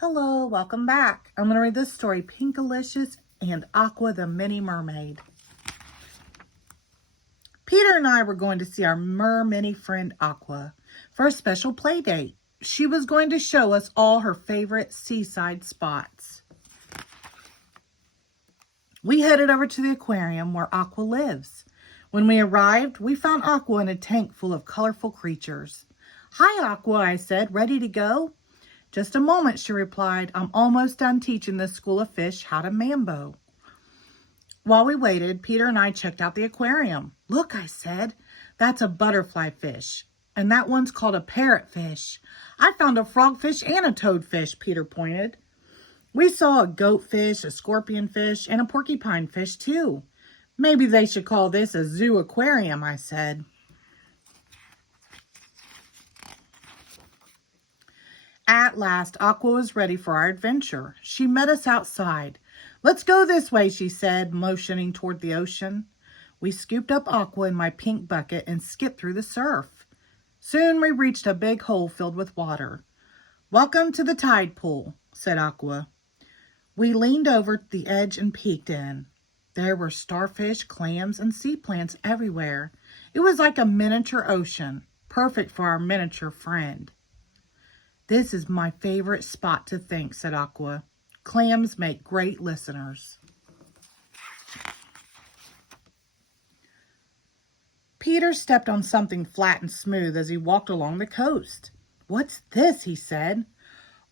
Hello, welcome back. I'm going to read this story, Pinkalicious and Aqua, the Mini Mermaid. Peter and I were going to see our mini friend Aqua for a special play date. She was going to show us all her favorite seaside spots. We headed over to the aquarium where Aqua lives. When we arrived, we found Aqua in a tank full of colorful creatures. "Hi, Aqua," I said. "Ready to go?" "Just a moment," she replied. "I'm almost done teaching this school of fish how to mambo." While we waited, Peter and I checked out the aquarium. "Look," I said, "that's a butterfly fish. And that one's called a parrotfish. I found a frogfish and a toadfish," Peter pointed. "We saw a goatfish, a scorpionfish, and a porcupine fish too. Maybe they should call this a zoo aquarium," I said. At last, Aqua was ready for our adventure. She met us outside. "Let's go this way," she said, motioning toward the ocean. We scooped up Aqua in my pink bucket and skipped through the surf. Soon we reached a big hole filled with water. "Welcome to the tide pool," said Aqua. We leaned over the edge and peeked in. There were starfish, clams, and sea plants everywhere. It was like a miniature ocean, perfect for our miniature friend. "This is my favorite spot to think," said Aqua. "Clams make great listeners." Peter stepped on something flat and smooth as he walked along the coast. "What's this?" he said.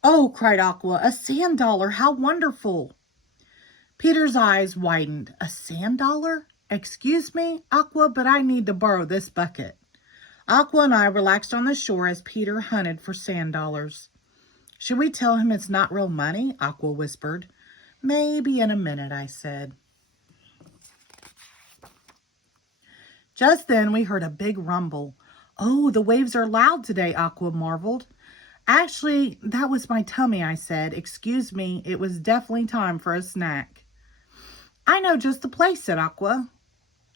"Oh," cried Aqua, "a sand dollar! How wonderful!" Peter's eyes widened. "A sand dollar? Excuse me, Aqua, but I need to borrow this bucket." Aqua and I relaxed on the shore as Peter hunted for sand dollars. "Should we tell him it's not real money?" Aqua whispered. "Maybe in a minute," I said. Just then we heard a big rumble. "Oh, the waves are loud today," Aqua marveled. "Actually, that was my tummy," I said. "Excuse me, it was definitely time for a snack." "I know just the place," said Aqua.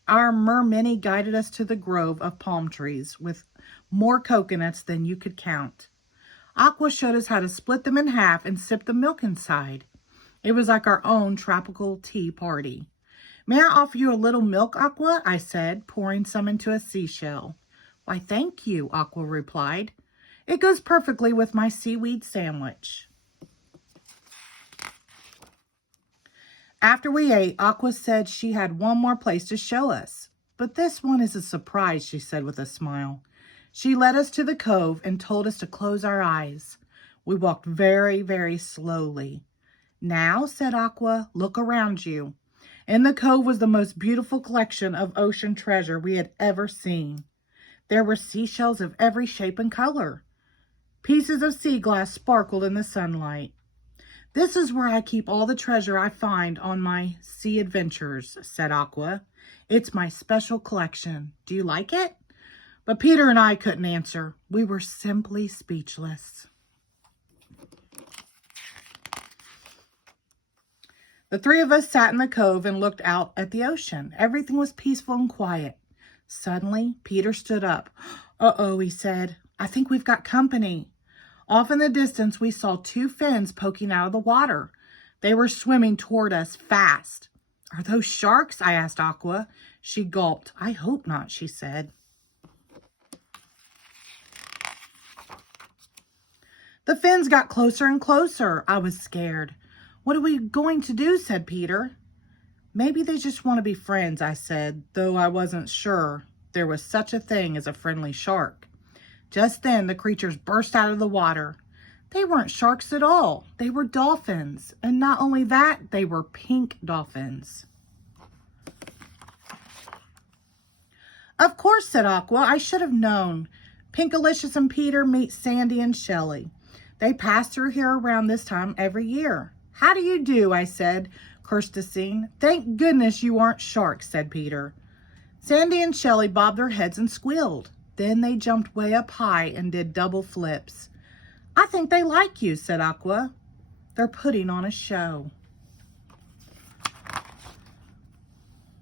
Our mermini guided us to the grove of palm trees with more coconuts than you could count. Aqua showed us how to split them in half and sip the milk inside. It was like our own tropical tea party. "May I offer you a little milk, Aqua?" I said, pouring some into a seashell. "Why, thank you," Aqua replied. "It goes perfectly with my seaweed sandwich." After we ate, Aqua said she had one more place to show us. "But this one is a surprise," she said with a smile. She led us to the cove and told us to close our eyes. We walked very, very slowly. "Now," said Aqua, "look around you." In the cove was the most beautiful collection of ocean treasure we had ever seen. There were seashells of every shape and color. Pieces of sea glass sparkled in the sunlight. "This is where I keep all the treasure I find on my sea adventures," said Aqua. "It's my special collection. Do you like it?" But Peter and I couldn't answer. We were simply speechless. The three of us sat in the cove and looked out at the ocean. Everything was peaceful and quiet. Suddenly, Peter stood up. "Uh-oh," he said. "I think we've got company." Off in the distance, we saw two fins poking out of the water. They were swimming toward us fast. "Are those sharks?" I asked Aqua. She gulped. "I hope not," she said. The fins got closer and closer. I was scared. "What are we going to do?" said Peter. "Maybe they just want to be friends," I said, though I wasn't sure there was such a thing as a friendly shark. Just then, the creatures burst out of the water. They weren't sharks at all. They were dolphins. And not only that, they were pink dolphins. "Of course," said Aqua. "I should have known. Pinkalicious and Peter meet Sandy and Shelley. They pass through here around this time every year." "How do you do?" I said, courtesing. "Thank goodness you aren't sharks," said Peter. Sandy and Shelley bobbed their heads and squealed. Then they jumped way up high and did double flips. "I think they like you," said Aqua. "They're putting on a show."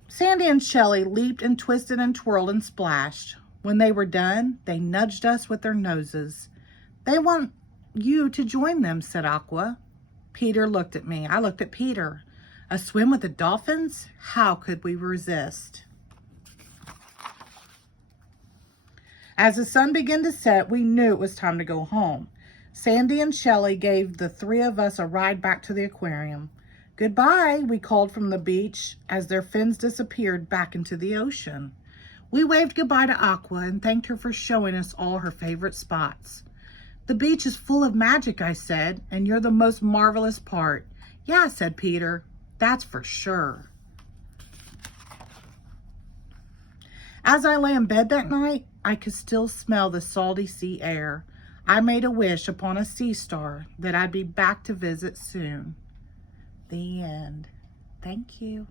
Sandy and Shelley leaped and twisted and twirled and splashed. When they were done, they nudged us with their noses. They want you to join them, said Aqua. Peter looked at me. I looked at Peter. A swim with the dolphins? How could we resist? As the sun began to set, we knew it was time to go home. Sandy and Shelley gave the three of us a ride back to the aquarium. Goodbye, we called from the beach as their fins disappeared back into the ocean. We waved goodbye to Aqua and thanked her for showing us all her favorite spots. The beach is full of magic, I said, and you're the most marvelous part. Yeah, said Peter, that's for sure. As I lay in bed that night, I could still smell the salty sea air. I made a wish upon a sea star that I'd be back to visit soon. The end. Thank you.